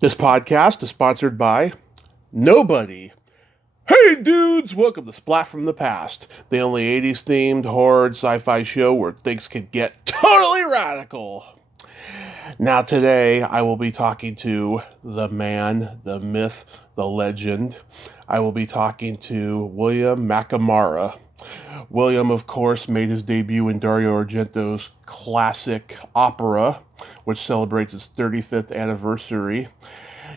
This podcast is sponsored by nobody. Hey dudes, welcome to Splat from the Past, the only 80s themed horror and sci-fi show where things can get totally radical. Now today I will be talking to the man, the myth, the legend. I will be talking to William McNamara. William, of course, made his debut in Dario Argento's classic opera, which celebrates its 35th anniversary.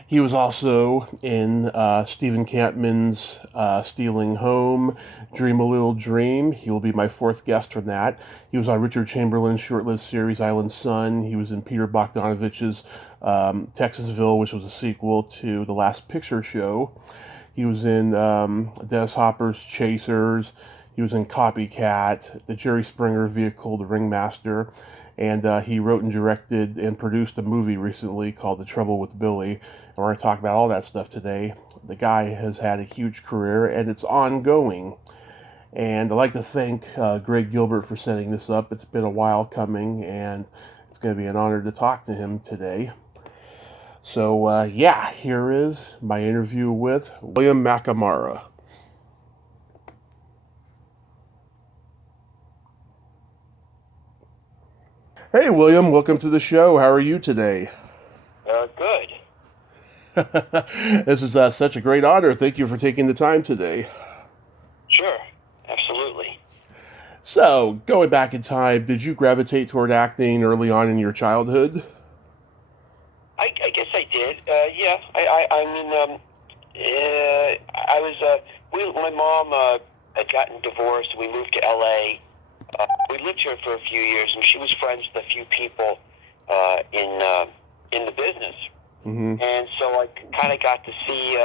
He was also in Stephen Campman's Stealing Home, Dream a Little Dream. He will be my fourth guest from that. He was on Richard Chamberlain's short-lived series Island Sun. He was in Peter Bogdanovich's Texasville, which was a sequel to The Last Picture Show. He was in Dennis Hopper's Chasers. He was in Copycat, the Jerry Springer vehicle, The Ringmaster. And he wrote and directed and produced a movie recently called The Trouble with Billy. And we're going to talk about all that stuff today. The guy has had a huge career, and it's ongoing. And I'd like to thank Greg Gilbert for setting this up. It's been a while coming, and it's going to be an honor to talk to him today. So, here is my interview with William McNamara. Hey, William, welcome to the show. How are you today? Good. This is such a great honor. Thank you for taking the time today. Sure. Absolutely. So, going back in time, did you gravitate toward acting early on in your childhood? I guess I did. Yeah. I was. My mom had gotten divorced. We moved to L.A. We lived here for a few years, and she was friends with a few people in the business. Mm-hmm. And so I kind of got to see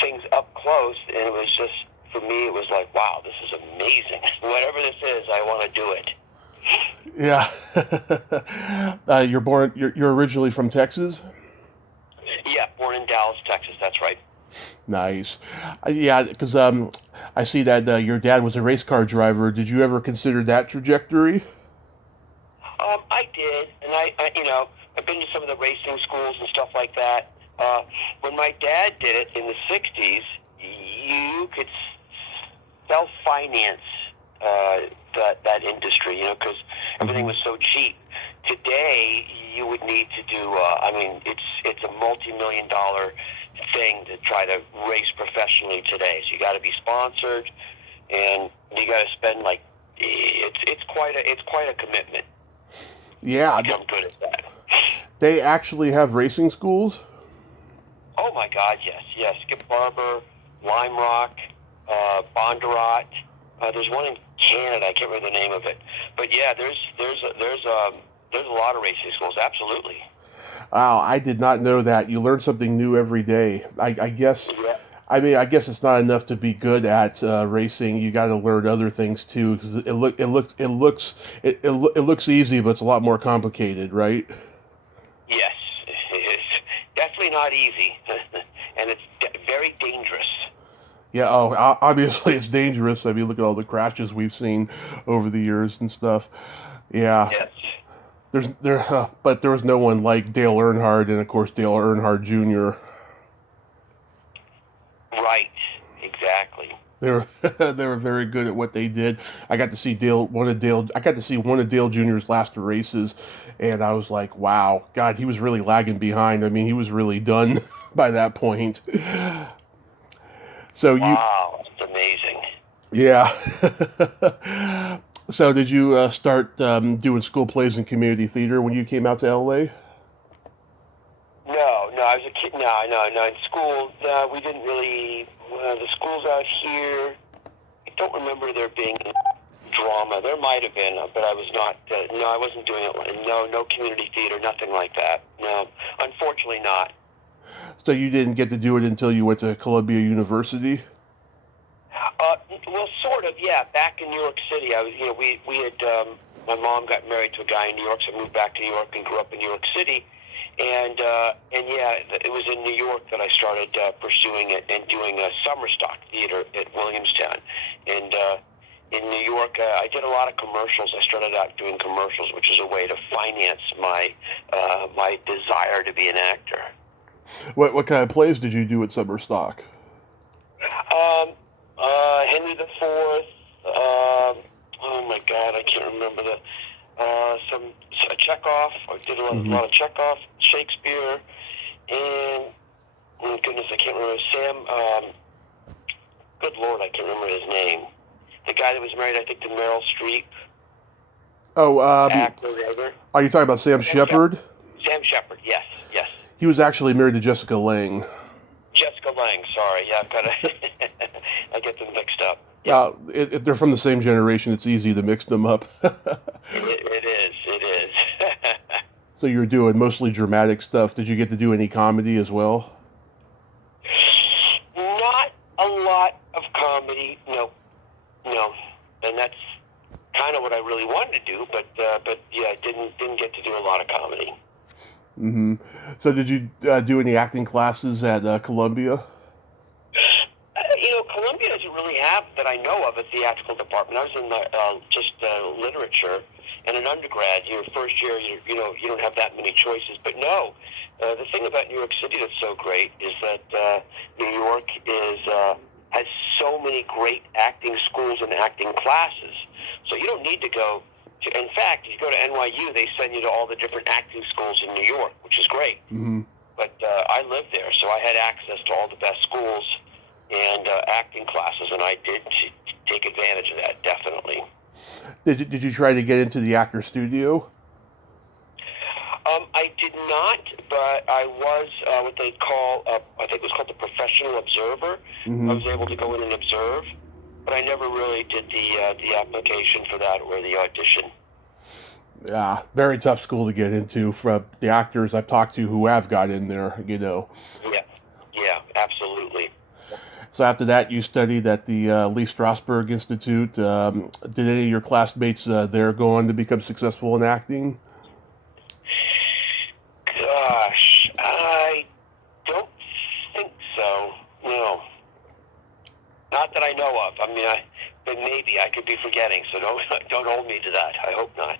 things up close, and it was just, for me, it was like, wow, this is amazing. Whatever this is, I want to do it. Yeah. You're originally from Texas? Yeah, born in Dallas, Texas. That's right. Nice. Yeah, because I see that your dad was a race car driver. Did you ever consider that trajectory? I did, and I've been to some of the racing schools and stuff like that. When my dad did it in the '60s, you could self-finance that industry, because everything was so cheap. Today, you would need to do. It's a multi-million-dollar thing to try to race professionally today. So you got to be sponsored, and you got to spend it's quite a commitment. Yeah, I'm good at that. they actually have racing schools? Oh my God, yes. Skip Barber, Lime Rock, Bondurant. There's one in Canada. I can't remember the name of it. But yeah, there's a lot of racing schools. Absolutely. Wow, I did not know that. You learn something new every day. I guess. Yeah. I guess it's not enough to be good at racing. You got to learn other things too, because it looks easy, but it's a lot more complicated, right? Yes, it is definitely not easy, and it's very dangerous. Yeah. Oh, obviously it's dangerous. I mean, look at all the crashes we've seen over the years and stuff. Yeah. Yes. But there was no one like Dale Earnhardt, and of course Dale Earnhardt Jr. Right. Exactly. They were they were very good at what they did. I got to see one of Dale Jr.'s last races, and I was like, wow, God, he was really lagging behind. I mean, he was really done by that point. So Wow, that's amazing. yeah. So did you start doing school plays and community theater when you came out to LA? No, I was a kid. No. In school, we didn't really. The schools out here, I don't remember there being drama. There might have been, but I was not. No, I wasn't doing it. No community theater, nothing like that. No, unfortunately not. So you didn't get to do it until you went to Columbia University? Well, sort of, yeah. Back in New York City, I was. We had. My mom got married to a guy in New York, so I moved back to New York and grew up in New York City. And yeah, it was in New York that I started pursuing it and doing summer stock theater at Williamstown. And in New York, I did a lot of commercials. I started out doing commercials, which is a way to finance my my desire to be an actor. What kind of plays did you do at Summer Stock? Henry the Fourth. Oh my God, I can't remember Chekhov. I did a lot of Chekhov, Shakespeare, and oh goodness, I can't remember Sam. Good Lord, I can't remember his name. The guy that was married, I think, to Meryl Streep. Oh, Actor, whatever. are you talking about Sam Shepard? Sam Shepard, yes. He was actually married to Jessica Lange. Jessica Lange, sorry. Yeah, I've got to... I get them mixed up. Yeah. If they're from the same generation, it's easy to mix them up. It is. So you were doing mostly dramatic stuff. Did you get to do any comedy as well? Not a lot of comedy, no. And that's kind of what I really wanted to do, but yeah, I didn't get to do a lot of comedy. Mm-hmm. So did you do any acting classes at Columbia? Columbia doesn't really have, that I know of, a theatrical department. I was in just literature, and in undergrad, your first year, you don't have that many choices. But no, the thing about New York City that's so great is that New York has so many great acting schools and acting classes. So you don't need to go to. In fact, if you go to NYU, they send you to all the different acting schools in New York, which is great. Mm-hmm. But I lived there, so I had access to all the best schools and acting classes, and I did take advantage of that, definitely. Did you try to get into the actor studio? I did not, but I was what they call, I think it was called the professional observer. Mm-hmm. I was able to go in and observe, but I never really did the application for that or the audition. Yeah, very tough school to get into for the actors I've talked to who have got in there, Yeah, absolutely. So after that, you studied at the Lee Strasberg Institute. Did any of your classmates there go on to become successful in acting? Gosh, I don't think so. No, not that I know of. I mean, but maybe I could be forgetting. So don't hold me to that. I hope not.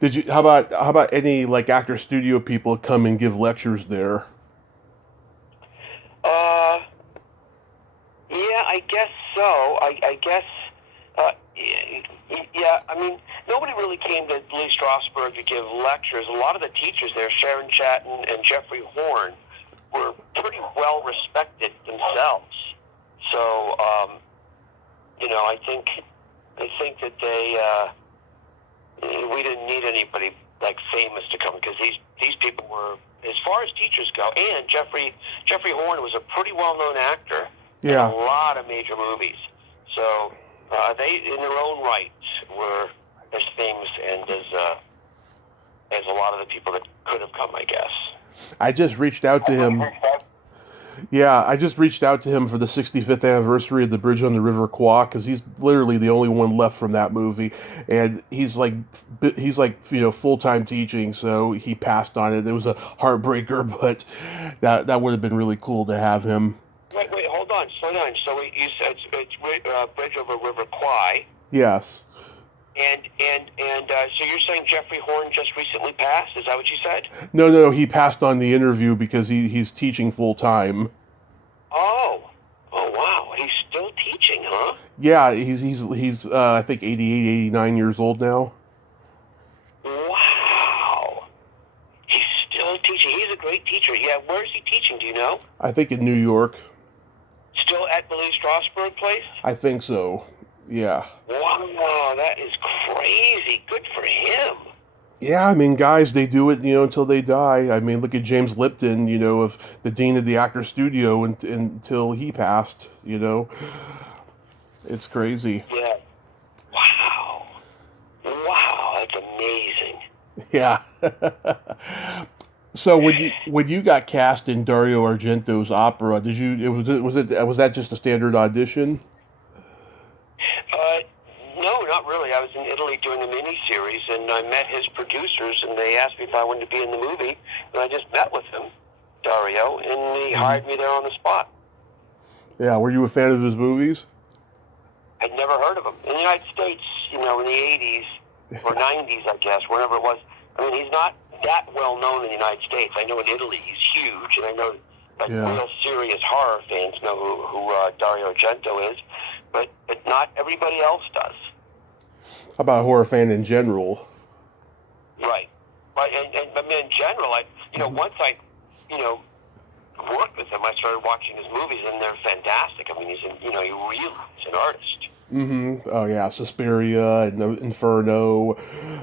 Did you? How about any like actor studio people come and give lectures there? Yeah, I guess so. I guess. Yeah, I mean, nobody really came to Lee Strasberg to give lectures. A lot of the teachers there, Sharon Chatton and Jeffrey Horn, were pretty well respected themselves. So, I think that we didn't need anybody like famous to come, because these people were, as far as teachers go, and Jeffrey Horn was a pretty well-known actor in a lot of major movies. So they, in their own right, were as famous and as a lot of the people that could have come, I guess. I just reached out to him. Yeah, I just reached out to him for the 65th anniversary of The Bridge on the River Kwai, because he's literally the only one left from that movie, and he's like full-time teaching, so he passed on it. It was a heartbreaker, but that would have been really cool to have him. Wait, hold on, slow down. So you said it's Bridge over River Kwai. Yes. And so you're saying Jeffrey Horn just recently passed? Is that what you said? No, he passed on the interview because he's teaching full time. Oh wow, he's still teaching, huh? Yeah, he's I think 88, 89 years old now. Wow, he's still teaching. He's a great teacher. Yeah, where is he teaching? Do you know? I think in New York. Still at the Lee Strasberg place? I think so. Yeah. Wow, that is crazy. Good for him. Yeah, I mean, guys, they do it, until they die. I mean, look at James Lipton, of the dean of the actor studio until he passed, It's crazy. Yeah. Wow, that's amazing. Yeah. So when you got cast in Dario Argento's opera, was that just a standard audition? No, not really. I was in Italy doing a mini-series, and I met his producers, and they asked me if I wanted to be in the movie, and I just met with him, Dario, and he hired me there on the spot. Yeah, were you a fan of his movies? Had never heard of him. In the United States, in the 80s or 90s, I guess, whenever it was. I mean, he's not that well known in the United States. I know in Italy he's huge, and I know real serious horror fans know who Dario Argento is, but not everybody else does. How about a horror fan in general? Right. And I mean, in general, once I, worked with him, I started watching his movies, and they're fantastic. I mean, he's an artist. Mm-hmm. Oh yeah, Suspiria and Inferno.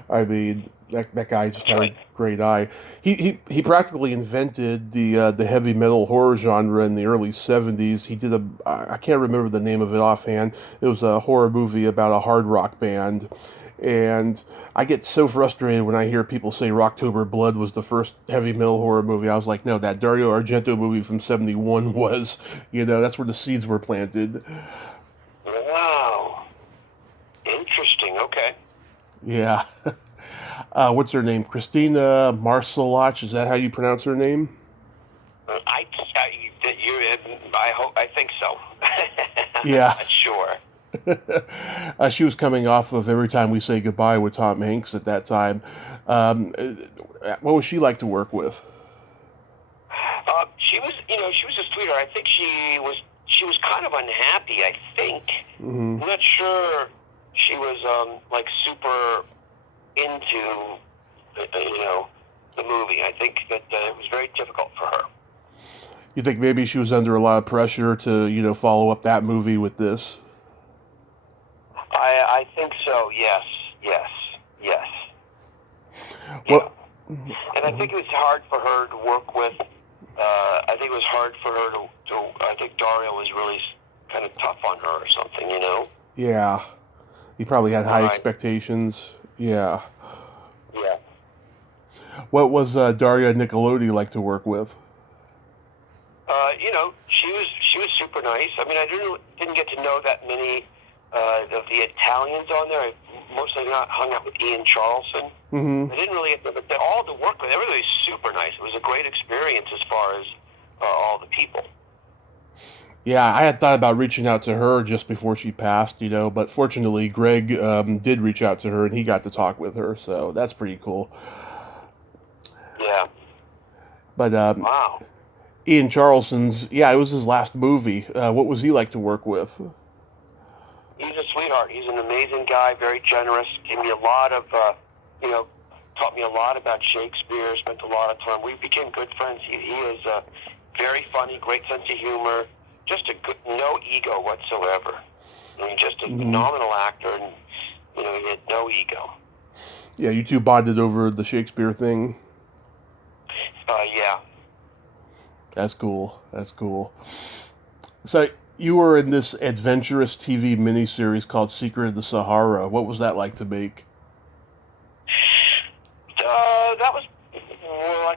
I mean, that guy just had a great eye. He practically invented the heavy metal horror genre in the early '70s. He did I can't remember the name of it offhand. It was a horror movie about a hard rock band, and I get so frustrated when I hear people say Rocktober Blood was the first heavy metal horror movie. I was like, no, that Dario Argento movie from '71 was. That's where the seeds were planted. Wow. Interesting. Okay. Yeah. What's her name? Christina Marcelach. Is that how you pronounce her name? I think so. Yeah. I'm not sure. She was coming off of Every Time We Say Goodbye with Tom Hanks at that time. What was she like to work with? She was a sweetheart. I think she was kind of unhappy. I think. Mm-hmm. I'm not sure she was super into the movie. I think that it was very difficult for her. You think maybe she was under a lot of pressure to follow up that movie with this? I think so. Yes. Well, yeah. And I think it was hard for her to work with. I think it was hard for her to. I think Dario was really kind of tough on her or something. Yeah. He probably had high expectations. Yeah. Yeah. What was Daria Nicolodi like to work with? She was super nice. I mean, I didn't get to know that many of the Italians on there. I mostly not hung out with Ian Charleson. Mm-hmm. I didn't really, but all the work with everybody was super nice. It was a great experience as far as all the people. Yeah, I had thought about reaching out to her just before she passed, but fortunately Greg did reach out to her and he got to talk with her, so that's pretty cool. Yeah. But wow. Ian Charleson's, it was his last movie. What was he like to work with? He's a sweetheart. He's an amazing guy, very generous. Gave me a lot of, taught me a lot about Shakespeare. Spent a lot of time. We became good friends. He is very funny, great sense of humor. Just no ego whatsoever. I mean, just a phenomenal actor, and he had no ego. Yeah, you two bonded over the Shakespeare thing. Yeah. That's cool. So you were in this adventurous TV miniseries called Secret of the Sahara. What was that like to make? That was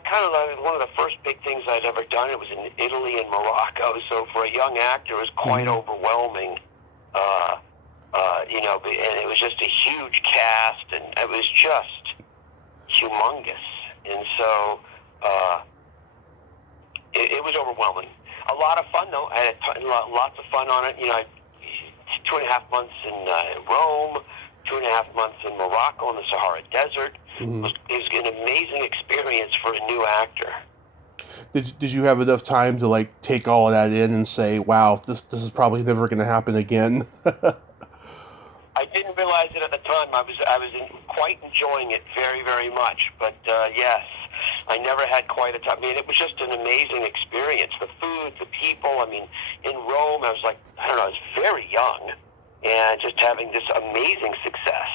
kind of one of the first big things I'd ever done. It was in Italy and Morocco, so for a young actor, it was quite overwhelming. And it was just a huge cast, and it was just humongous. And so it was overwhelming. A lot of fun, though. I had lots of fun on it. 2.5 months in Rome, 2.5 months in Morocco in the Sahara Desert. Mm-hmm. It was an amazing experience for a new actor. Did you have enough time to take all of that in and say, wow, this is probably never going to happen again? I didn't realize it at the time. I was quite enjoying it very, very much. But yes, I never had quite a time. I mean, it was just an amazing experience. The food, the people. I mean, in Rome, I was I was very young, and just having this amazing success.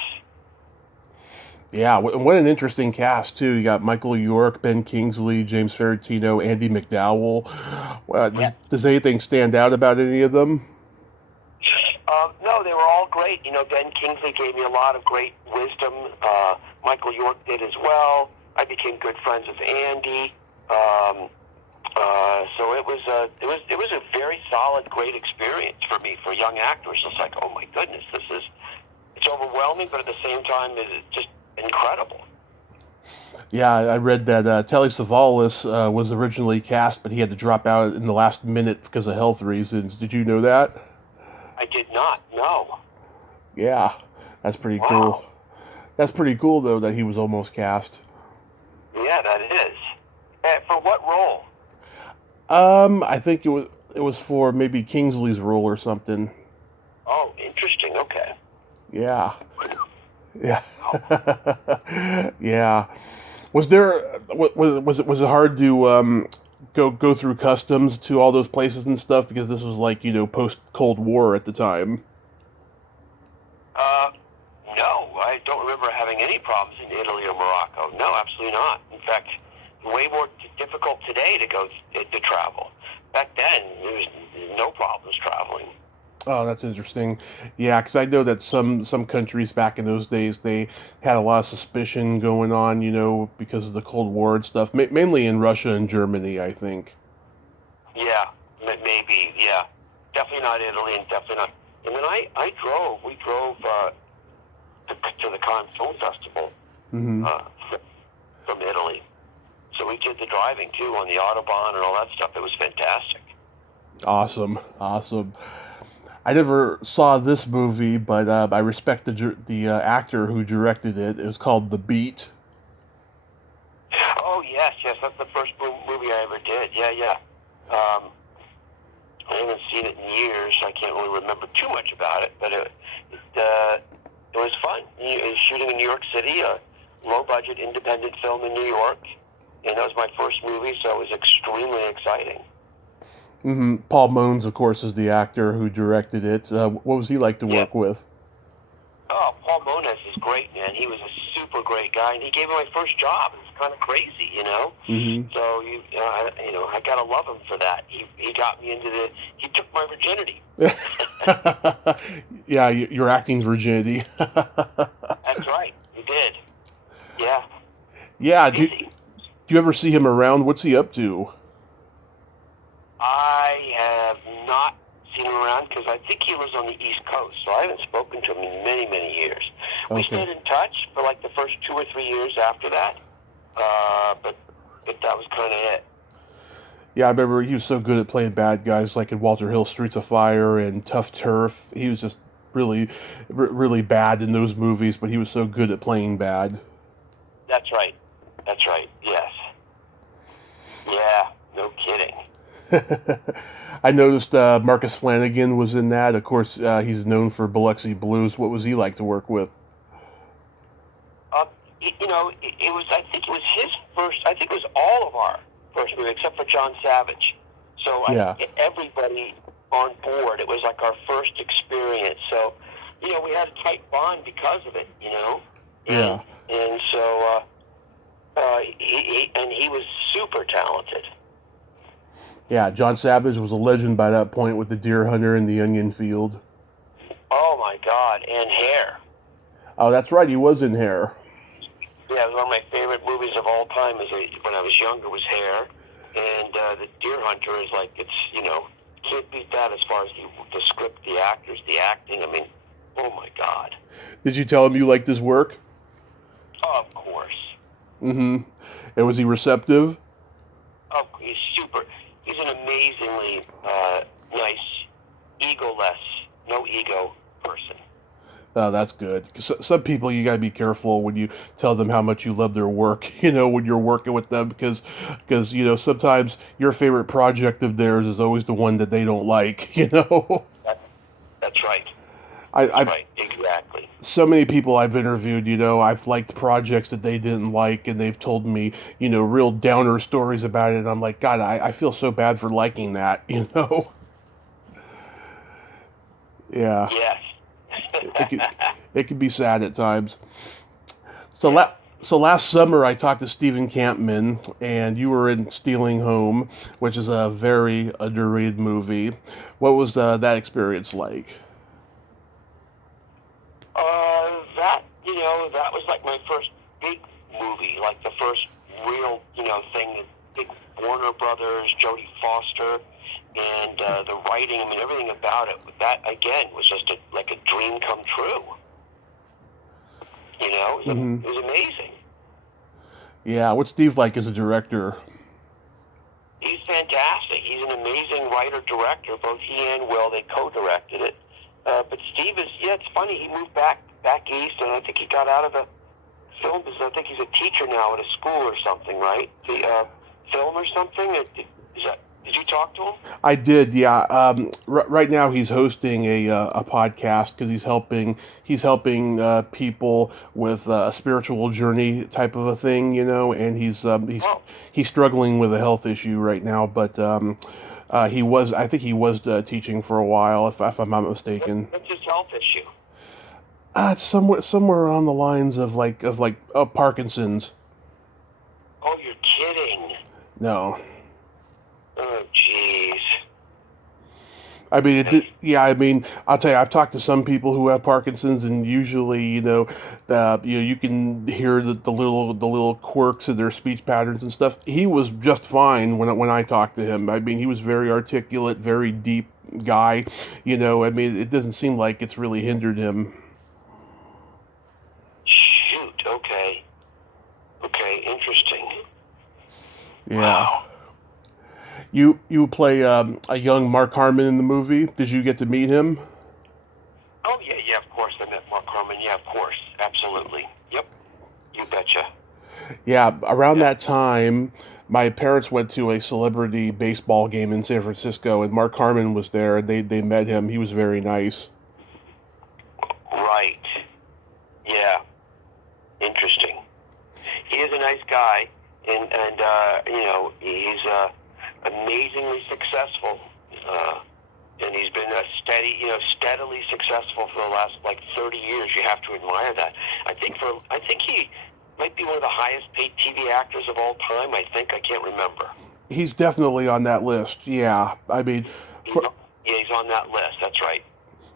Yeah, what an interesting cast, too. You got Michael York, Ben Kingsley, James Ferrantino, Andy McDowell. Does anything stand out about any of them? No, they were all great. Ben Kingsley gave me a lot of great wisdom. Michael York did as well. I became good friends with Andy. So it was a very solid, great experience for me, for young actors. It's like, oh my goodness, it's overwhelming, but at the same time, it's just incredible. Yeah, I read that Telly Savalas was originally cast, but he had to drop out in the last minute because of health reasons. Did you know that? I did not, no. Yeah, that's pretty cool. Wow. That's pretty cool though that he was almost cast. Yeah, that is. For what role? I think it was for maybe Kingsley's role or something. Oh, interesting. Okay. Yeah, yeah, yeah. Was it hard to go through customs to all those places and stuff because this was like post Cold War at the time. Uh, no, I don't remember having any problems in Italy or Morocco. No, absolutely not. In fact, way more difficult today to go to travel. Back then, there was no problems traveling. Oh, that's interesting. Yeah, because I know that some countries back in those days they had a lot of suspicion going on, because of the Cold War and stuff. Mainly in Russia and Germany, I think. Yeah, maybe. Yeah, definitely not Italy, and definitely not. And then we drove to the Cannes Film Festival Hmm. uh, from Italy. So we did the driving too on the Autobahn and all that stuff. It was fantastic. Awesome, awesome. I never saw this movie, but I respect the actor who directed it. It was called The Beat. Oh yes, yes, that's the first movie I ever did. Yeah, yeah. Um, I haven't seen it in years. I can't really remember too much about it, but it was fun. It was shooting in New York City, a low-budget independent film in New York, and that was my first movie, so it was extremely exciting. Paul Mones, of course, is the actor who directed it. What was he like to Yeah. work with? Oh, Paul Mones is great, man. He was a super great guy, and he gave me my first job. It's kind of crazy, you know. Hmm. So I gotta love him for that. He got me into the. He took my virginity. Yeah, your acting's virginity. That's right. He did. Yeah. Yeah, do Busy. you ever see him around? What's he up to? I have not seen him around because I think he lives on the East Coast, so I haven't spoken to him in many, many years. We Okay. stayed in touch for like the first 2 or 3 years after that, but that was kind of it. Yeah, I remember he was so good at playing bad guys, like in Walter Hill Streets of Fire and Tough Turf. He was just really, really bad in those movies, but he was so good at playing bad. That's right. That's right. Yes. Yeah. No kidding. I noticed Marcus Flanagan was in that. Of course, he's known for Biloxi Blues. What was he like to work with? It was. I think it was his first. I think it was all of our first movie except for John Savage. So I Yeah, think everybody on board. It was like our first experience. So, we had a tight bond because of it. And yeah, and so he was super talented. yeah. John Savage was a legend by that point with The Deer Hunter and The Onion Field. Oh my God! And Hair. Oh, that's right. He was in Hair. Yeah, it was one of my favorite movies of all time. When I was younger, was Hair, and The Deer Hunter is like can't beat that as far as the script, the actors, the acting. I mean, oh my God! Did you tell him you liked his work? Oh, of course. Mm-hmm. And was he receptive? Oh, he's super. He's an amazingly nice, egoless, no ego person. Oh, that's good. 'Cause some people you gotta be careful when you tell them how much you love their work. When you're working with them, because sometimes your favorite project of theirs is always the one that they don't like. That, that's right. That's I right. Exactly. so many people I've interviewed. I've liked projects that they didn't like, and they've told me real downer stories about it. And I'm like, God, I feel so bad for liking that. Yeah, Yes. it could it could be sad at times. So Yeah. so last summer I talked to Stephen Campman, and you were in Stealing Home, which is a very underrated movie. What was that experience like? That was like my first big movie, like the first real, thing. Big Warner Brothers, Jodie Foster, and the writing. I mean, everything about it. That again was just like a dream come true. Hmm. It was amazing. Yeah, what's Steve like as a director? He's fantastic. He's an amazing writer director. Both he and Will, they co-directed it, But Steve is, it's funny. He moved back east, and I think he got out of the film business. I think he's a teacher now at a school or something, right? The film or something. Did you talk to him? I did, yeah. Right now, he's hosting a podcast because he's helping people with a spiritual journey type of a thing, and he's struggling with a health issue right now. But I think he was teaching for a while, if I'm not mistaken. What's his health issue? It's somewhere on the lines of Parkinson's. Oh, you're kidding. No. Oh, jeez. I mean, I mean, I'll tell you, I've talked to some people who have Parkinson's, and usually, you can hear the little quirks of their speech patterns and stuff. He was just fine when I talked to him. I mean, he was very articulate, very deep guy. I mean, it doesn't seem like it's really hindered him. Shoot. Okay. Interesting. Yeah. Wow. You play a young Mark Harmon in the movie. Did you get to meet him? Oh, yeah, of course. I met Mark Harmon. Yeah, of course. Absolutely. Yep. You betcha. Yeah, around that time, my parents went to a celebrity baseball game in San Francisco, and Mark Harmon was there, and they met him. He was very nice. Right. Yeah. Interesting. He is a nice guy, and he's amazingly successful, and he's been steadily successful for the last 30 years. You have to admire that. I think he might be one of the highest paid TV actors of all time. I can't remember. He's definitely on that list. Yeah, I mean, he's on that list. That's right.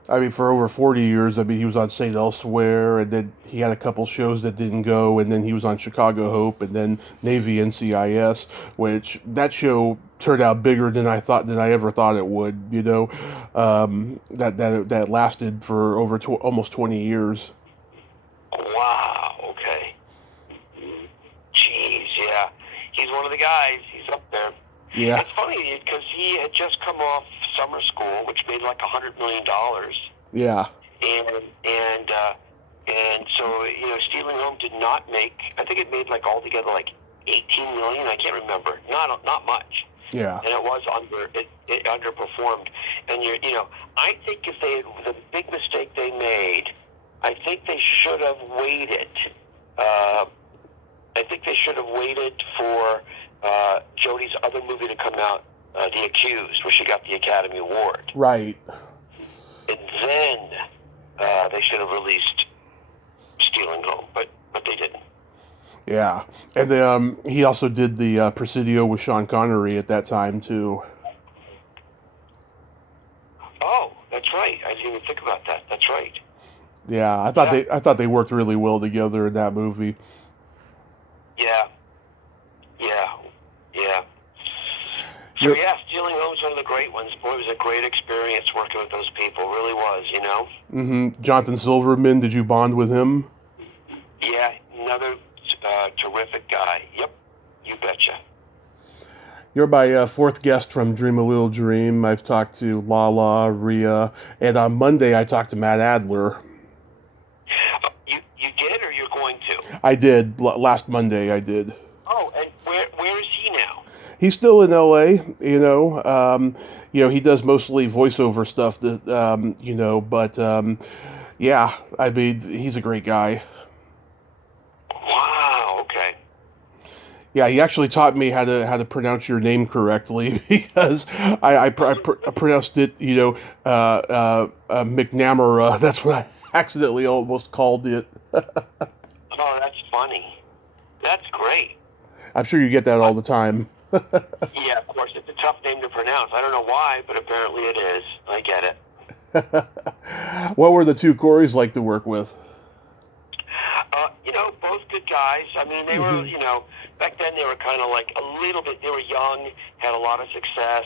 I mean, for over 40 years, I mean, he was on St. Elsewhere, and then he had a couple shows that didn't go, and then he was on Chicago Hope, and then Navy NCIS, which that show turned out bigger than I ever thought it would. That lasted for over almost 20 years. Wow. Okay. Jeez. Yeah. He's one of the guys. He's up there. Yeah. It's funny because he had just come off summer school, which made $100 million. Yeah. And so Stealing Home did not make. I think it made altogether 18 million. I can't remember. Not much. Yeah. And it was it underperformed. And I think the big mistake they made, I think they should have waited. I think they should have waited for Jodie's other movie to come out, The Accused, where she got the Academy Award. Right. And then they should have released Stealing Home, but they didn't. Yeah, and he also did the Presidio with Sean Connery at that time too. Oh, that's right. I didn't even think about that. That's right. Yeah, I thought they worked really well together in that movie. Yeah. So Stealing Home is one of the great ones. Boy, it was a great experience working with those people. Really was, Mm-hmm. Jonathan Silverman, did you bond with him? Yeah, another terrific guy. Yep, you betcha. You're my fourth guest from Dream a Little Dream. I've talked to Lala, Rhea, and on Monday I talked to Matt Adler. You did, or you're going to? I did. Last Monday I did. Oh, and where is he now? He's still in L.A., he does mostly voiceover stuff, yeah, I mean, he's a great guy. Wow, okay. Yeah, he actually taught me how to pronounce your name correctly because I pronounced it, McNamara. That's what I accidentally almost called it. Oh, that's funny. That's great. I'm sure you get that all the time. Yeah, of course. It's a tough name to pronounce. I don't know why, but apparently it is. I get it. What were the two Coreys like to work with? Both good guys. I mean, they were, back then they were kind of a little bit, they were young, had a lot of success.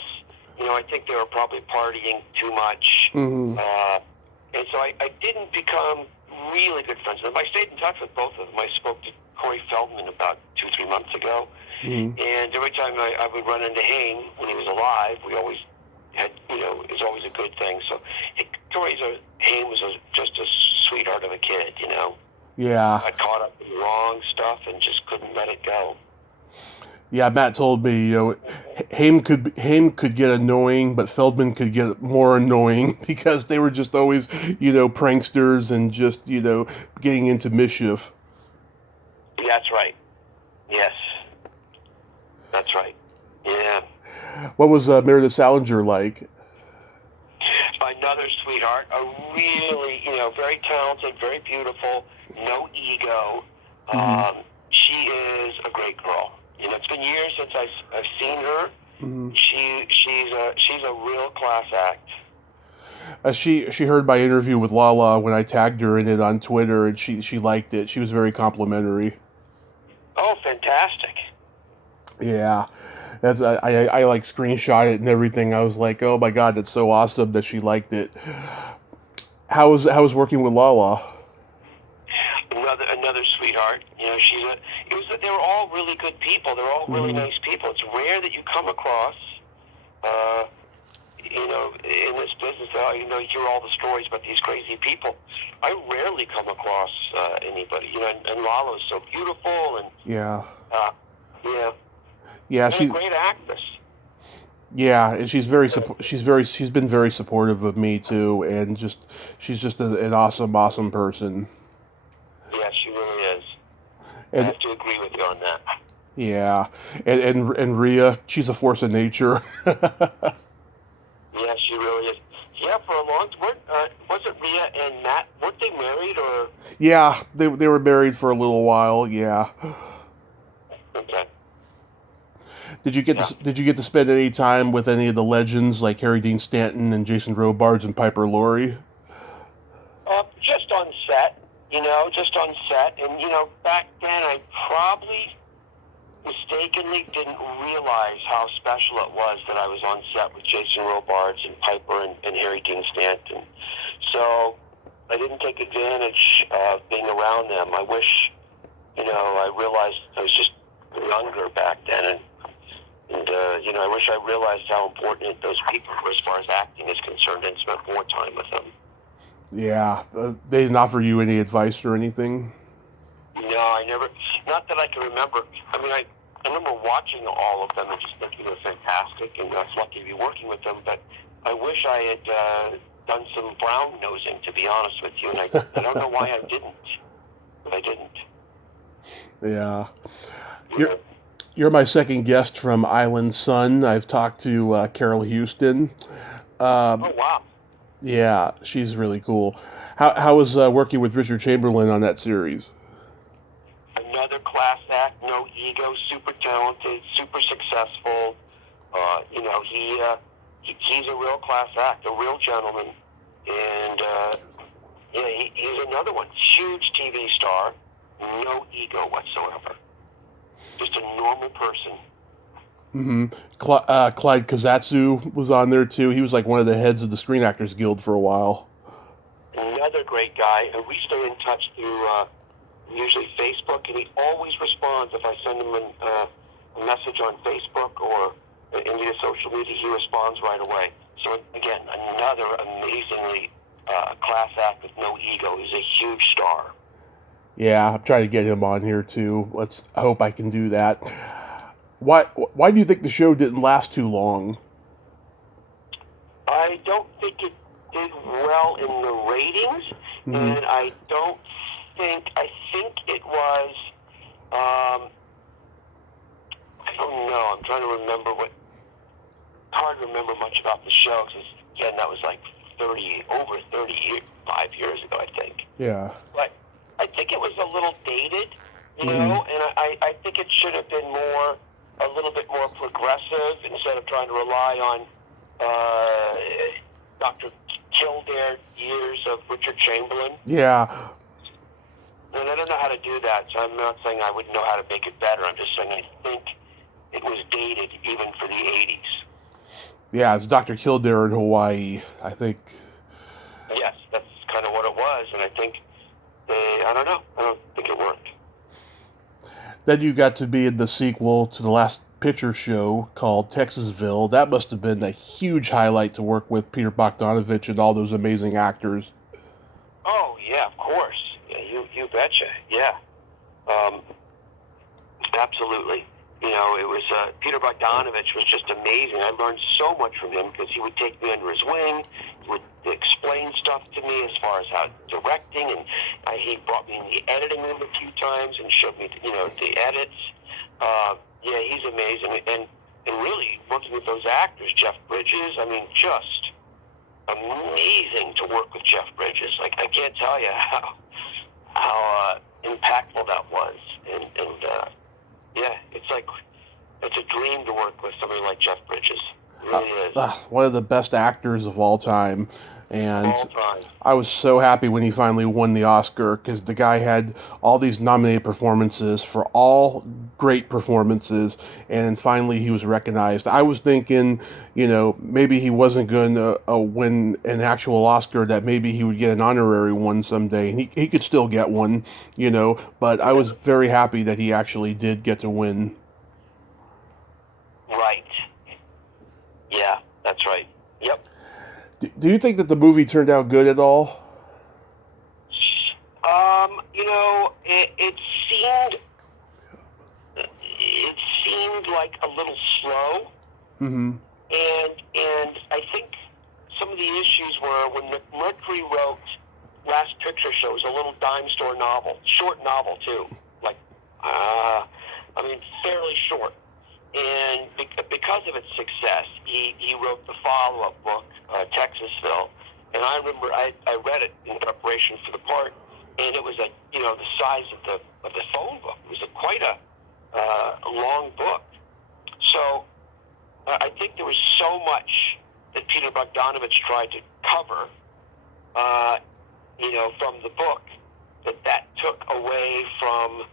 I think they were probably partying too much. Mm-hmm. And so I didn't become really good friends with them. I stayed in touch with both of them. I spoke to Corey Feldman about 2-3 months ago. Mm-hmm. And every time I would run into Haim when he was alive, we always had, it was always a good thing. So Haim was just a sweetheart of a kid, you know. Yeah. I caught up with the wrong stuff and just couldn't let it go. Yeah, Matt told me, Haim could get annoying, but Feldman could get more annoying because they were just always, pranksters and just, getting into mischief. That's right. Yes. That's right. Yeah. What was Meredith Salinger like? Another sweetheart, a really, very talented, very beautiful, no ego. Mm-hmm. She is a great girl. It's been years since I've seen her. Mm-hmm. She's a real class act. She heard my interview with Lala when I tagged her in it on Twitter, and she liked it. She was very complimentary. Oh, fantastic! Yeah, I like screenshot it and everything. I was like, oh my god, that's so awesome that she liked it. How was working with Lala? Another sweetheart. They were all really good people. They're all really nice people. It's rare that you come across, in this business, you hear all the stories about these crazy people. I rarely come across anybody. And Lala is so beautiful and yeah, she's a great actress. Yeah, and she's been very supportive of me too, and she's just an awesome person. Yeah, she really is. And, I have to agree with you on that. Yeah, and Rhea, she's a force of nature. Yeah, she really is. Yeah, for a long time, was it Rhea and Matt? Weren't they married or? Yeah, they were married for a little while. Yeah. Okay. Did you get to spend any time with any of the legends like Harry Dean Stanton and Jason Robards and Piper Laurie? Just on set, just on set. And, back then I probably mistakenly didn't realize how special it was that I was on set with Jason Robards and Piper and Harry Dean Stanton. So I didn't take advantage of being around them. I wish, I realized I was just younger back then. And I wish I realized how important those people were as far as acting is concerned and spent more time with them. Yeah, they didn't offer you any advice or anything? No, I never. Not that I can remember. I mean, I remember watching all of them and just thinking they were fantastic, and I was lucky to be working with them. But I wish I had done some brown nosing, to be honest with you, and I don't know why I didn't. But I didn't. Yeah. You're my second guest from Island Sun. I've talked to Carol Houston. Oh, wow. Yeah, she's really cool. How was working with Richard Chamberlain on that series? Another class act, no ego, super talented, super successful. He's a real class act, a real gentleman, and he's another one. Huge TV star, no ego whatsoever. Just a normal person. Mm-hmm. Clyde Kazatsu was on there too. He was like one of the heads of the Screen Actors Guild for a while. Another great guy, and we stay in touch through usually Facebook, and he always responds if I send him a message on Facebook or any of social media. He responds right away. So again, another amazingly class act with no ego. He's a huge star. Yeah, I'm trying to get him on here too. I hope I can do that. Why do you think the show didn't last too long? I don't think it did well in the ratings, and I think it was, I don't know, I'm trying to remember hard to remember much about the show, because again, that was like over 35 years ago, I think. Yeah. But I think it was a little dated, and I think it should have been a little bit more progressive instead of trying to rely on Dr. Kildare years of Richard Chamberlain. Yeah. And I don't know how to do that, so I'm not saying I would know how to make it better. I'm just saying I think it was dated even for the 80s. Yeah, it's Dr. Kildare in Hawaii, I think. Yes, that's kind of what it was, and I think I don't know. I don't think it worked. Then you got to be in the sequel to The Last picture show called Texasville. That must have been a huge highlight to work with Peter Bogdanovich and all those amazing actors. Oh yeah, of course. Yeah, you betcha. Yeah, um, absolutely. You know, it was Peter Bogdanovich was just amazing. I learned so much from him because he would take me under his wing. He would explain stuff to me as far as how directing, and he brought me in the editing room a few times and showed me, the edits. Yeah, he's amazing, and really working with those actors, Jeff Bridges. I mean, just amazing to work with Jeff Bridges. Like, I can't tell you how impactful that was, and yeah, it's a dream to work with somebody like Jeff Bridges. It really is. One of the best actors of all time. And All time. I was so happy when he finally won the Oscar, because the guy had all these nominated performances for all great performances, and finally he was recognized. I was thinking, maybe he wasn't going to win an actual Oscar, that maybe he would get an honorary one someday, and he could still get one, but I was very happy that he actually did get to win. Right. Yeah, that's right. Yep. Do you think that the movie turned out good at all? It seemed like a little slow. Mm-hmm. And I think some of the issues were when Mercury wrote Last Picture Show, it was a little dime store novel, short novel too, like fairly short. And because of its success, he wrote the follow-up book, Texasville. And I remember I read it in preparation for the part, and it was the size of the phone book. It was quite a long book. So I think there was so much that Peter Bogdanovich tried to cover, from the book, that took away from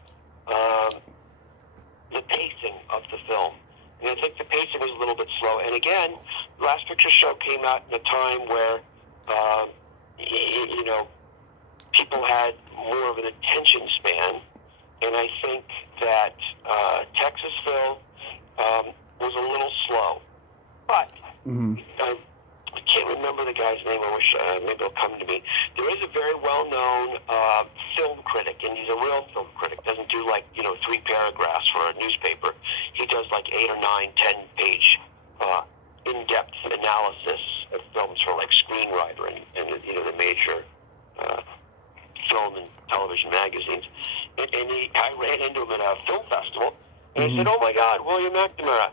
the pacing of the film. And I think the pacing was a little bit slow. And again, Last Picture Show came out in a time where, people had more of an attention span. And I think that Texasville was a little slow. But I can't remember the guy's name. I wish maybe it'll come to me. There is a very well-known film critic, and he's a real film critic. Doesn't do 3 paragraphs for a newspaper. He does 8 or 9, 10-page in-depth analysis of films for Screenwriter and the major film and television magazines. And I ran into him at a film festival, and I said, "Oh my God, William McNamara."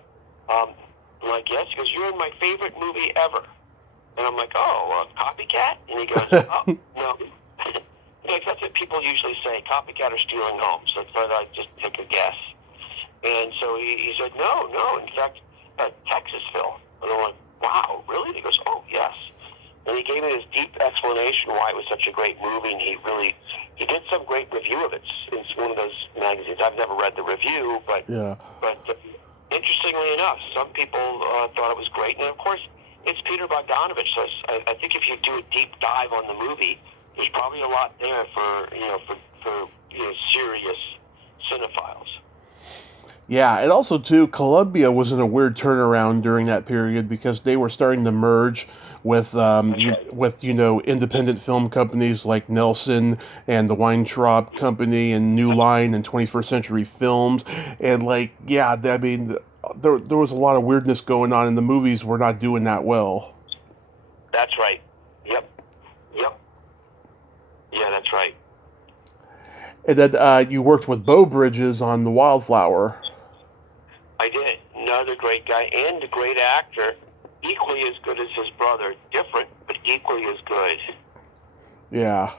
I'm like, "Yes." He goes, "You're in my favorite movie ever." And I'm like, "Oh, Copycat?" And he goes, "Oh, no." That's what people usually say, Copycat or Stealing Home. So I thought I'd just take a guess. And so he said, no. In fact, Texasville. And I'm like, "Wow, really?" And he goes, "Oh, yes." And he gave me this deep explanation why it was such a great movie. And he did some great review of it. It's one of those magazines. I've never read the review, but interestingly enough, some people thought it was great. And of course, it's Peter Bogdanovich, so I think if you do a deep dive on the movie, there's probably a lot there for serious cinephiles. Yeah, and also too, Columbia was in a weird turnaround during that period, because they were starting to merge with independent film companies like Nelson and the Weintraub Company and New Line and 21st Century Films, and there was a lot of weirdness going on, and the movies were not doing that well. That's right. Yep. Yeah, that's right. And then you worked with Beau Bridges on The Wildflower. I did. Another great guy and a great actor. Equally as good as his brother. Different, but equally as good. Yeah.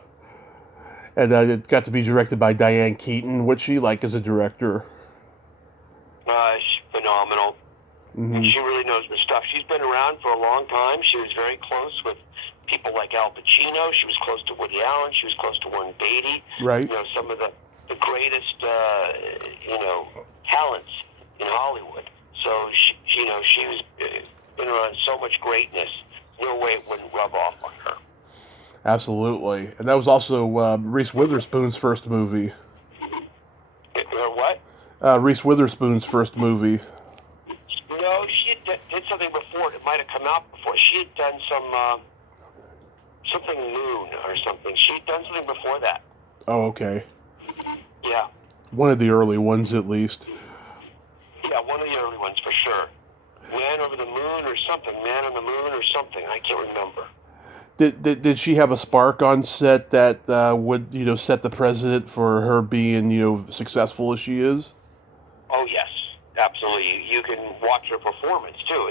And it got to be directed by Diane Keaton. What's she like as a director? She's phenomenal. Mm-hmm. And she really knows her stuff. She's been around for a long time. She was very close with people like Al Pacino. She was close to Woody Allen. She was close to Warren Beatty. Right. Some of the greatest, talents in Hollywood. So she was been around so much greatness. No way it wouldn't rub off on her. Absolutely. And that was also Reese Witherspoon's first movie. What? Reese Witherspoon's first movie. No, she did something before. It might have come out before. She had done something Moon or something. She had done something before that. Oh, okay. Yeah. One of the early ones, at least. Yeah, one of the early ones for sure. Man over the Moon or something. Man on the Moon or something. I can't remember. Did she have a spark on set that would set the precedent for her being successful as she is? Oh yes, absolutely. You can watch her performance too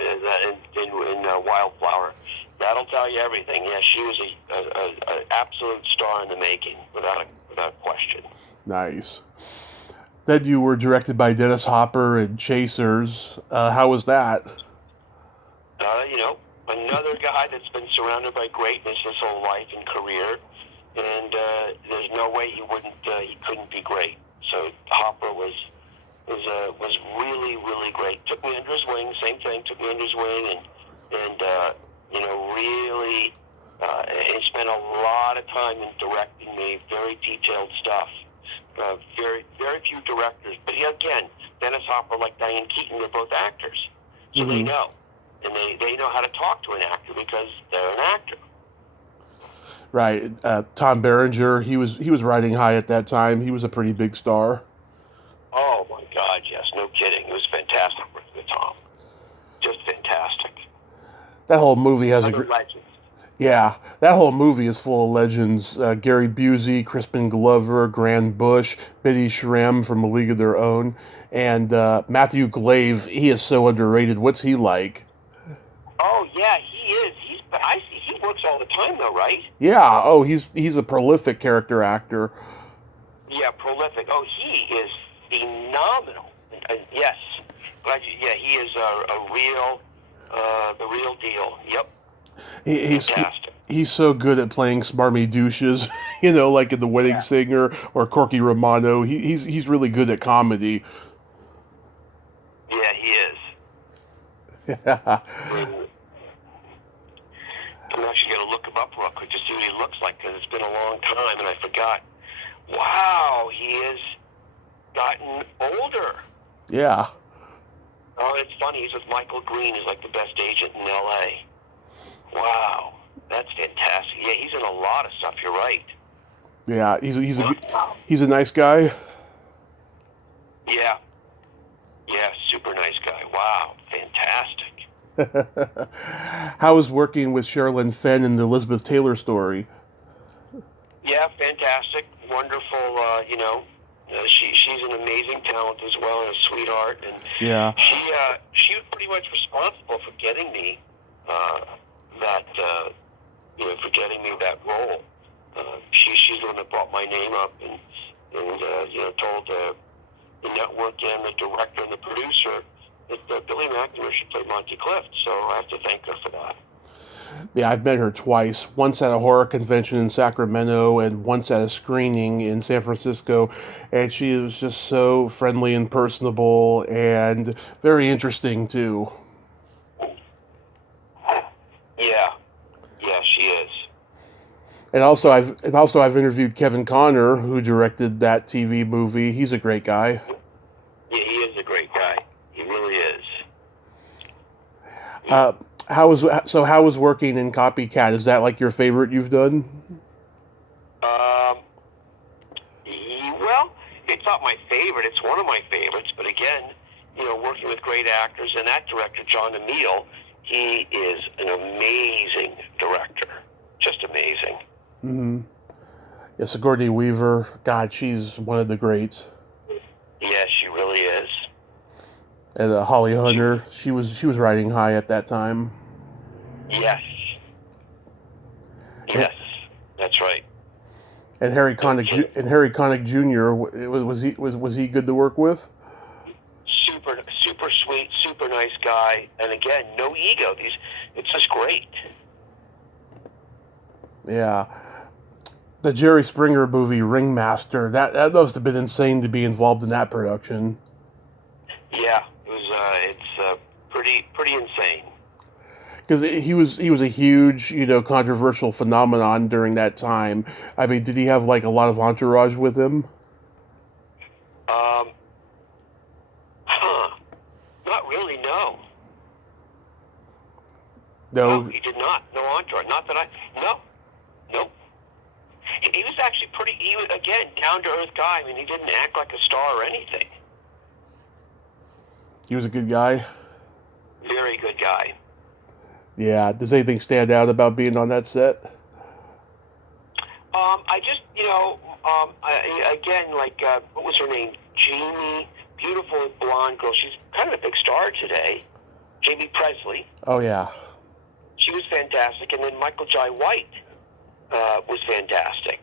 in Wildflower. That'll tell you everything. Yeah, she was a absolute star in the making, without question. Nice. Then you were directed by Dennis Hopper in Chasers. How was that? Another guy that's been surrounded by greatness his whole life and career, and there's no way he couldn't be great. So Hopper was really, really great. Took me under his wing, same thing. Took me under his wing, and really, he spent a lot of time in directing me. Very detailed stuff. Very, very few directors, but again, Dennis Hopper, like Diane Keaton, they're both actors, so they know, and they know how to talk to an actor because they're an actor. Right. Tom Berenger, he was riding high at that time. He was a pretty big star. Oh my God, yes, no kidding. It was fantastic working with Tom. Just fantastic. That whole movie has legends. Yeah, that whole movie is full of legends. Gary Busey, Crispin Glover, Gran Bush, Bitty Shrem from A League of Their Own, and Matthew Glave. He is so underrated. What's he like? Oh yeah, he is. He works all the time though, right? Yeah. Oh, he's a prolific character actor. Yeah, prolific. Oh, he is phenomenal. Yes, but yeah, he is the real deal. Yep. He's so good at playing smarmy douches, like in The Wedding Singer or Corky Romano. He's really good at comedy. Yeah, he is. Yeah. I'm actually going to look him up real quick to see what he looks like, because it's been a long time and I forgot. Wow, he has gotten older. Yeah. Oh, it's funny. He's with Michael Green, who's like the best agent in L.A. Wow, that's fantastic. Yeah, he's in a lot of stuff. You're right. Yeah, he's a nice guy. Yeah. Yeah, super nice guy. Wow, fantastic. How was working with Sherilyn Fenn in the Elizabeth Taylor story? Yeah, fantastic. Wonderful, she's an amazing talent as well, and a sweetheart. And yeah, she was pretty much responsible for getting me that role. She's the one that brought my name up and told the network and the director and the producer that Billy McNamara should play Monty Clift. So I have to thank her for that. Yeah, I've met her twice. Once at a horror convention in Sacramento and once at a screening in San Francisco. And she was just so friendly and personable and very interesting, too. Yeah, she is. And also I've interviewed Kevin Connor, who directed that TV movie. He's a great guy. Yeah, he is a great guy. He really is. How was working in Copycat? Is that like your favorite you've done? Well, it's not my favorite. It's one of my favorites. But again, working with great actors, and that director, John Emile, he is an amazing director. Just amazing. Mm-hmm. Yeah, Sigourney Weaver. God, she's one of the greats. Yeah, she really is. And Holly Hunter, she was riding high at that time. Yes. Yes, that's right. And Harry Connick Jr. Was he good to work with? Super sweet, super nice guy, and again, no ego. It's just great. Yeah. The Jerry Springer movie Ringmaster, that must have been insane to be involved in that production. Yeah, it was. It's pretty insane. Because he was a huge, controversial phenomenon during that time. I mean, did he have like a lot of entourage with him? Not really, no. No. he did not. No entourage. Not that I. No. Nope. He was actually pretty. He was, again, down to earth guy. I mean, he didn't act like a star or anything. He was a good guy. Very good guy. Yeah. Does anything stand out about being on that set? I just, again, like, what was her name? Jamie, beautiful blonde girl. She's kind of a big star today. Jamie Presley. Oh, yeah. She was fantastic. And then Michael Jai White was fantastic.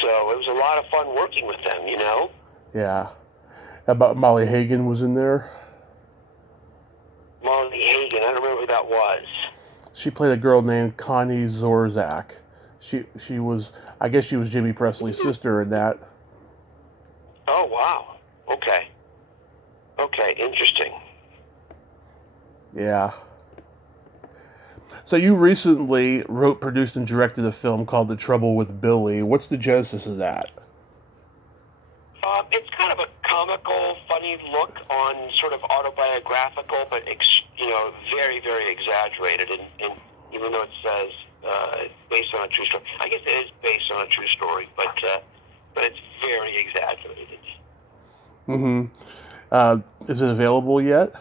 So it was a lot of fun working with them, you know? Yeah. About Molly Hagan was in there. Molly Hagan, I don't remember who that was. She played a girl named Connie Zorzak. She was, I guess she was Jimmy Presley's sister in that. Oh, wow. Okay. Okay, interesting. Yeah. So you recently wrote, produced, and directed a film called The Trouble with Billy. What's the genesis of that? It's kind of a comical, funny look on sort of autobiographical, but very, very exaggerated. And even though it says based on a true story, I guess it is based on a true story, but it's very exaggerated. Mm-hmm. Is it available yet?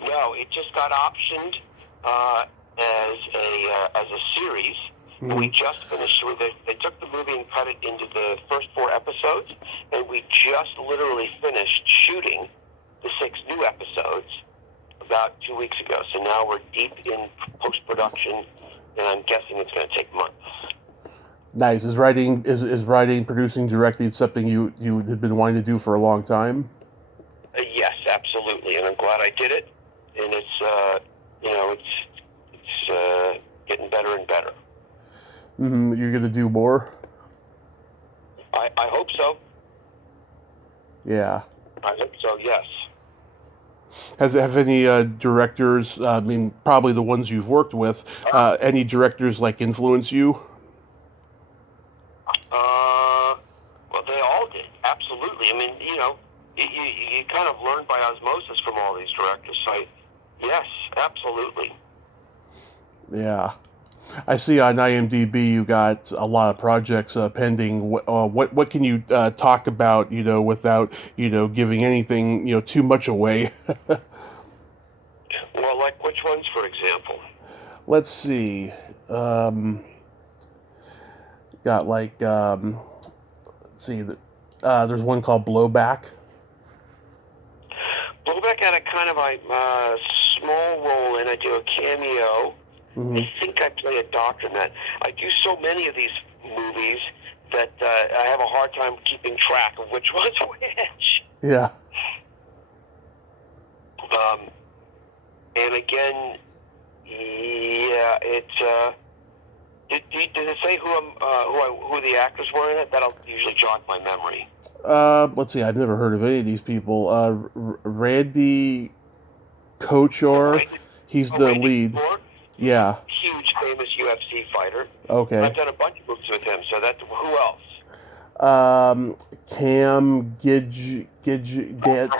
No, it just got optioned as a series. Mm-hmm. And we just finished with it. They took the movie and cut it into the first 4 episodes, and we just literally finished shooting the 6 new episodes about 2 weeks ago. So now we're deep in post-production, and I'm guessing it's going to take months. Nice. Is writing, producing, directing something you had been wanting to do for a long time? Yes, absolutely, and I'm glad I did it. And it's getting better and better. Mm-hmm. You're going to do more? I hope so. Yeah. I hope so, yes. Have any directors, I mean, probably the ones you've worked with, any directors like influence you? Well, they all did, absolutely. I mean, you kind of learn by osmosis from all these directors. So, yes, absolutely. Yeah. I see on IMDb you got a lot of projects pending. What can you talk about, without, giving anything, too much away? Well, like which ones, for example? Let's see. Got like, let's see, there's one called Blowback. Blowback had a kind of a small role in. I do a cameo. Mm-hmm. I think I play a doctor in that. I do so many of these movies that I have a hard time keeping track of which one's which. Yeah. And again, yeah, did it say who the actors were in it? That'll usually jog my memory. Let's see. I've never heard of any of these people. Randy Couture. He's the Randy lead. Couture? Yeah. Huge, famous UFC fighter. Okay. I've done a bunch of movies with him. So who else? Cam Gidget.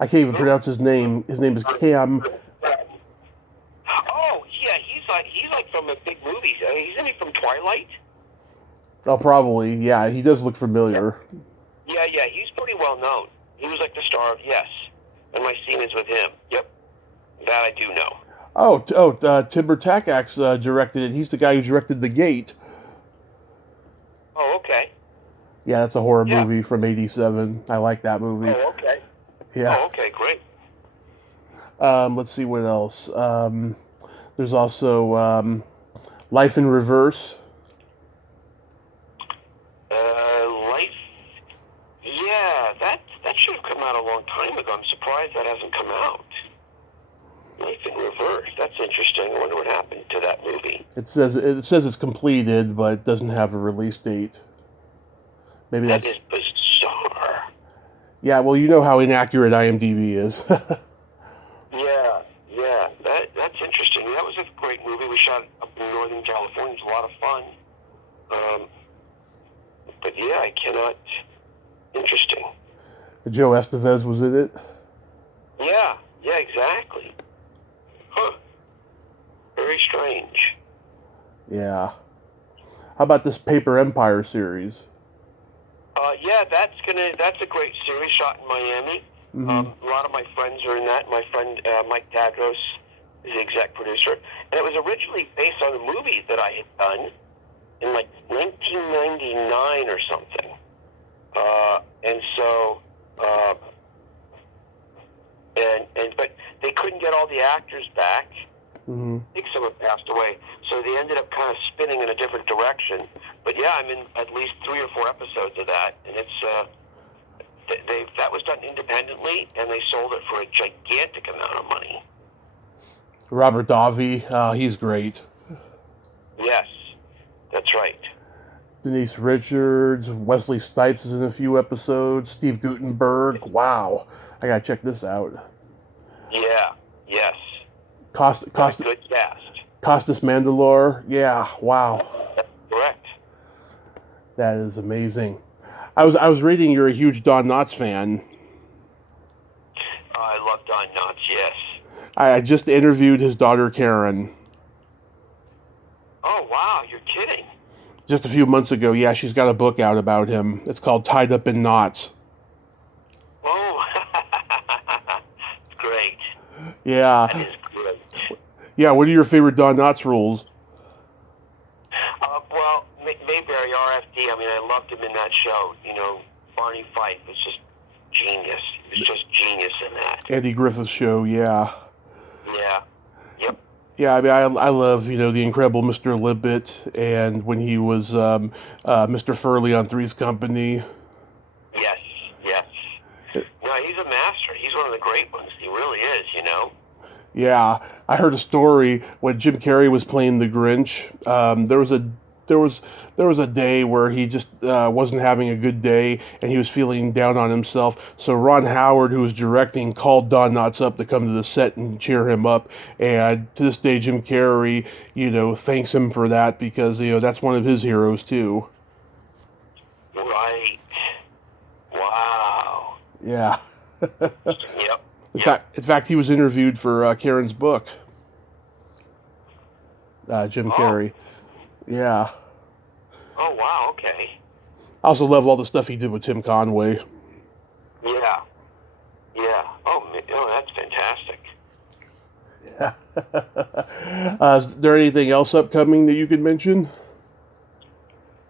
I can't even pronounce his name. His name is Cam. Oh yeah, he's like from a big movie. Isn't he from Twilight? Oh, probably. Yeah, he does look familiar. Yeah, he's pretty well known. He was like the star of Yes, and my scene is with him. Yep, that I do know. Timber Takacs directed it. He's the guy who directed The Gate. Oh, okay. Yeah, that's a horror movie from '87. I like that movie. Oh, okay. Yeah. Oh, okay, great. Let's see what else. There's also Life in Reverse. Life. Yeah, that should have come out a long time ago. I'm surprised that hasn't come out. Life in Reverse. That's interesting. I wonder what happened to that movie. It says it's completed, but it doesn't have a release date. Maybe that is bizarre. Yeah, well, you know how inaccurate IMDb is. Yeah, that's interesting. That was a great movie. We shot up in Northern California. It was a lot of fun. But yeah, I cannot. Interesting. Joe Estevez was in it. Yeah, exactly. Huh. very strange. Yeah. How about this Paper Empire series? Yeah, that's a great series shot in Miami. A lot of my friends are in that. My friend Mike Tadros is the exec producer, and it was originally based on a movie that I had done in like 1999 or something. And so, but they couldn't get all the actors back. I think some have passed away, so they ended up kind of spinning in a different direction. But yeah, I'm in at least 3 or 4 episodes of that, and it's that was done independently, and they sold it for a gigantic amount of money. Robert Davi, he's great. Yes, that's right. Denise Richards, Wesley Snipes is in a few episodes. Steve Guttenberg, wow, I gotta check this out. Yeah, yes. Good cast. Costas Mandylor, yeah, wow. That's correct. That is amazing. I was reading you're a huge Don Knotts fan. I love Don Knotts, yes. I just interviewed his daughter Karen. Oh, wow, you're kidding. Just a few months ago, yeah, she's got a book out about him. It's called Tied Up in Knots. Oh, great. Yeah. That is great. Yeah, what are your favorite Don Knotts roles? Well, Mayberry, RFD, I mean, I loved him in that show. You know, Barney Fife was just genius. He was just genius in that. Andy Griffith's show, yeah. Yeah. Yep. Yeah, I mean, I love, the incredible Mr. Libbit, and when he was Mr. Furley on Three's Company. Yes, yes. No, he's a master. He's one of the great ones. He really is, Yeah, I heard a story when Jim Carrey was playing the Grinch. There was a day where he just wasn't having a good day, and he was feeling down on himself. So Ron Howard, who was directing, called Don Knotts up to come to the set and cheer him up. And to this day, Jim Carrey, thanks him for that because that's one of his heroes too. Right. Wow. Yeah. Yep. In fact, he was interviewed for Karen's book. Jim Carrey. Yeah. Oh, wow, okay. I also love all the stuff he did with Tim Conway. Yeah. Yeah. Oh, that's fantastic. Yeah. Is there anything else upcoming that you could mention?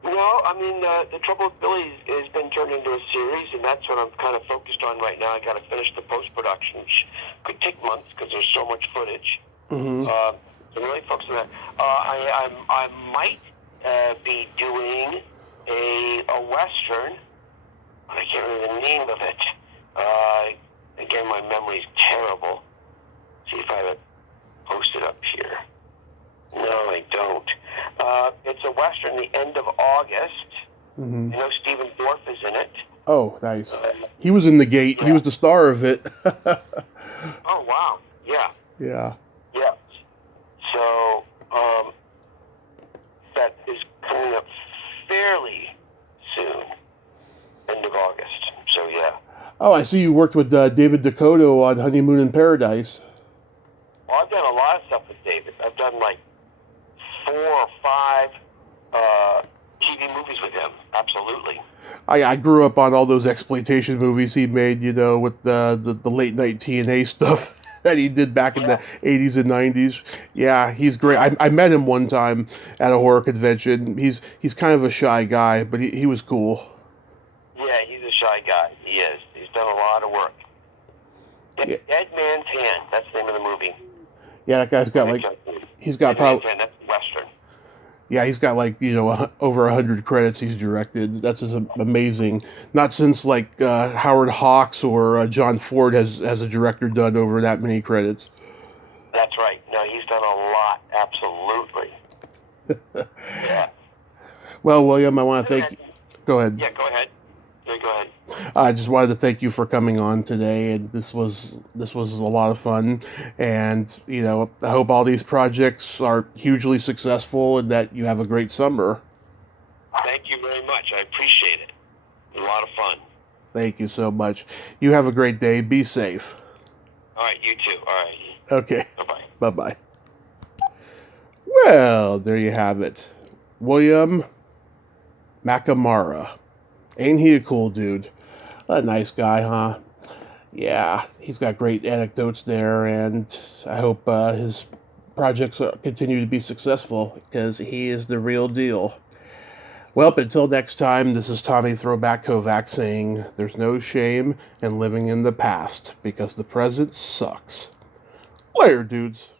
Well, I mean, The Trouble with Billy has been turned into a series, and that's what I'm kind of focused on right now. I got to finish the post-production, which could take months because there's so much footage. Mm-hmm. So really focused on that. I might be doing a Western. I can't remember the name of it. Again, my memory's terrible. See if I have it posted up here. No, I don't. It's a Western, the end of August. Mm-hmm. Stephen Dorff is in it. Oh, nice. He was in The Gate. Yeah. He was the star of it. Oh, wow. Yeah. Yeah. Yeah. So, that is coming up fairly soon. End of August. So, yeah. Oh, I see you worked with David Dakota on Honeymoon in Paradise. Well, I've done a lot of stuff with David. I've done like 4 or 5 TV movies with him. Absolutely. I grew up on all those exploitation movies he made, with the late night TNA stuff that he did back in the 80s and 90s. Yeah, he's great. I met him one time at a horror convention. He's kind of a shy guy, but he was cool. Yeah, he's a shy guy. He is. He's done a lot of work. Dead Man's Hand. That's the name of the movie. Yeah, that guy's got he's got probably. That's Western. Yeah, he's got over 100 credits he's directed. That's just amazing. Not since Howard Hawks or John Ford has a director done over that many credits. That's right. No, he's done a lot. Absolutely. Yeah. Well, William, I want to thank you. Go ahead. Yeah, go ahead. Yeah, go ahead. I just wanted to thank you for coming on today, and this was a lot of fun. And I hope all these projects are hugely successful, and that you have a great summer. Thank you very much. I appreciate it. It was a lot of fun. Thank you so much. You have a great day. Be safe. All right, you too. All right. Okay. Bye-bye. Bye-bye. Well, there you have it. William McNamara. Ain't he a cool dude? A nice guy, huh? Yeah, he's got great anecdotes there, and I hope his projects continue to be successful, because he is the real deal. Well, until next time, this is Tommy Throwback Kovac saying there's no shame in living in the past, because the present sucks. Later, dudes.